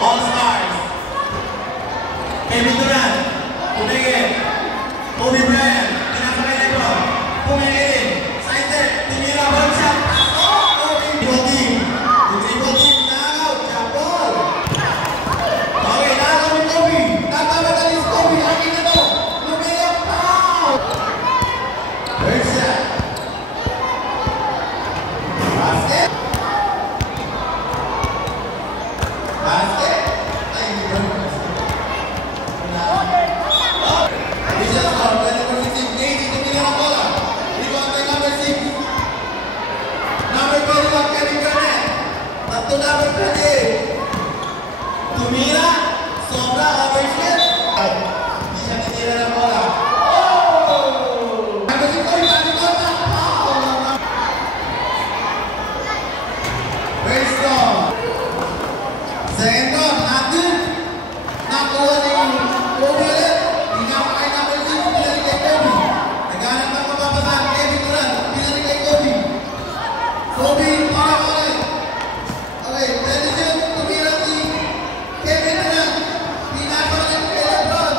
All Stars. Kevin Durant, tumingin. Kobe Bryant, pinasakay na ito. Pumingin. Sider, tumira, one shot. Kobe. Dribble team. Dribble team, nakaw, jabol. Okay, nakaw ni Kobe. Nagpapatali si Kobe. Akin na to. Lumiyap, foul. Third shot. Basket. Basket. Ay, hindi ba? Tumira, sobra, overshot. Hindi siya titira ng bola. Oh! Kasi ko yung alikot na. First goal. Second goal, natin. Nakuha na yung Kobe ulit. Hindi nga pa kayo number 6, pinalik kay Kobe. Naghanap ng mapapasahan, Kevin Durant, pinalik kay Kobe. Kobe, tira ko ulit. Okay, pwede siya tumira si Kevin Durant. Pinaka ulit kay LeBron.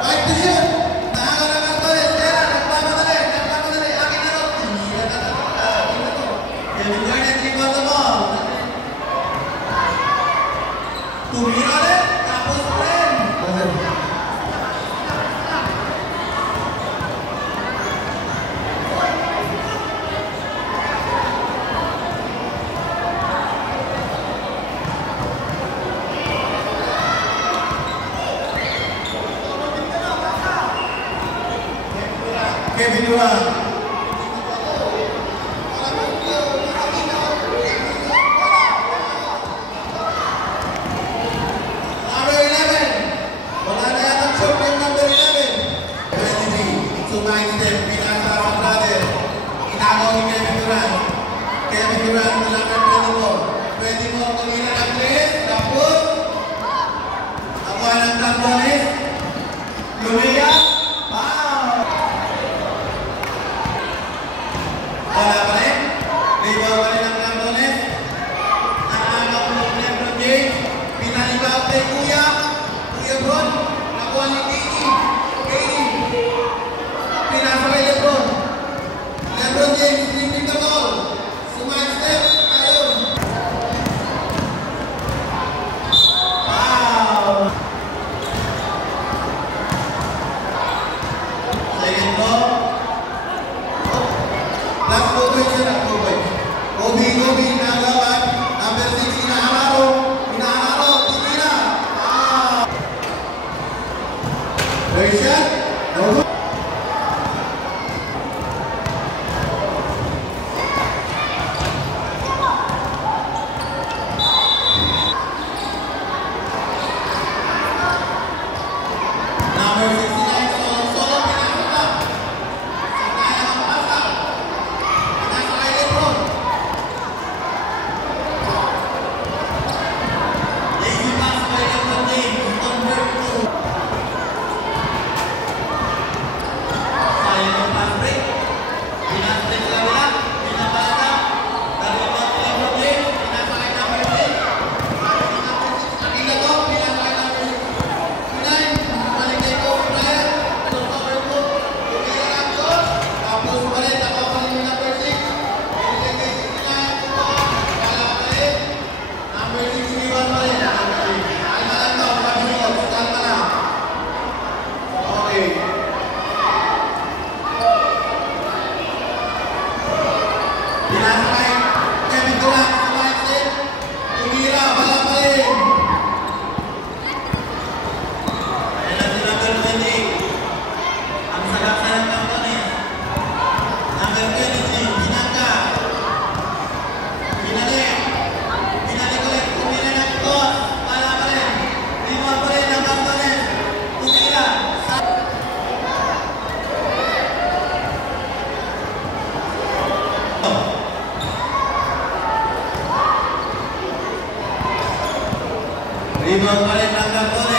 Right to shoot. Nakakalaman ko ulit. Tera, nagpapadali. Akin na rin. Tumira na to. Kevin Durant, dribble the ball. Tumira ulit. Tapos friend. Kevin Durant. Number 11. Wala na yatang champion number 11. 23. Sumayin step. Pinasa sa brother. Inagaw ni Kevin Durant. Kevin Durant nalaman pwede mo. Pwede mo kumila ng 3. Tapos nakuha ng tambones. Lumiyak. Wala pa rin. Rebound pa rin ang Tambones. Nakakagaw mo ng LeBron James. Pinalibaw kay Kuya Bron. Nakuha ni KD. Pinasa kay LeBron. LeBron James, dribbling the ball. Sumayin step. Ayun. Wow. Second ball. Last Kobe siya na Kobe. Kobe, nagawan. Number 6, inahararo, titira. Third shot. No good. Number 69, solo, pinakita. Kaya ang pasa. Rebound pa rin ng Tambones.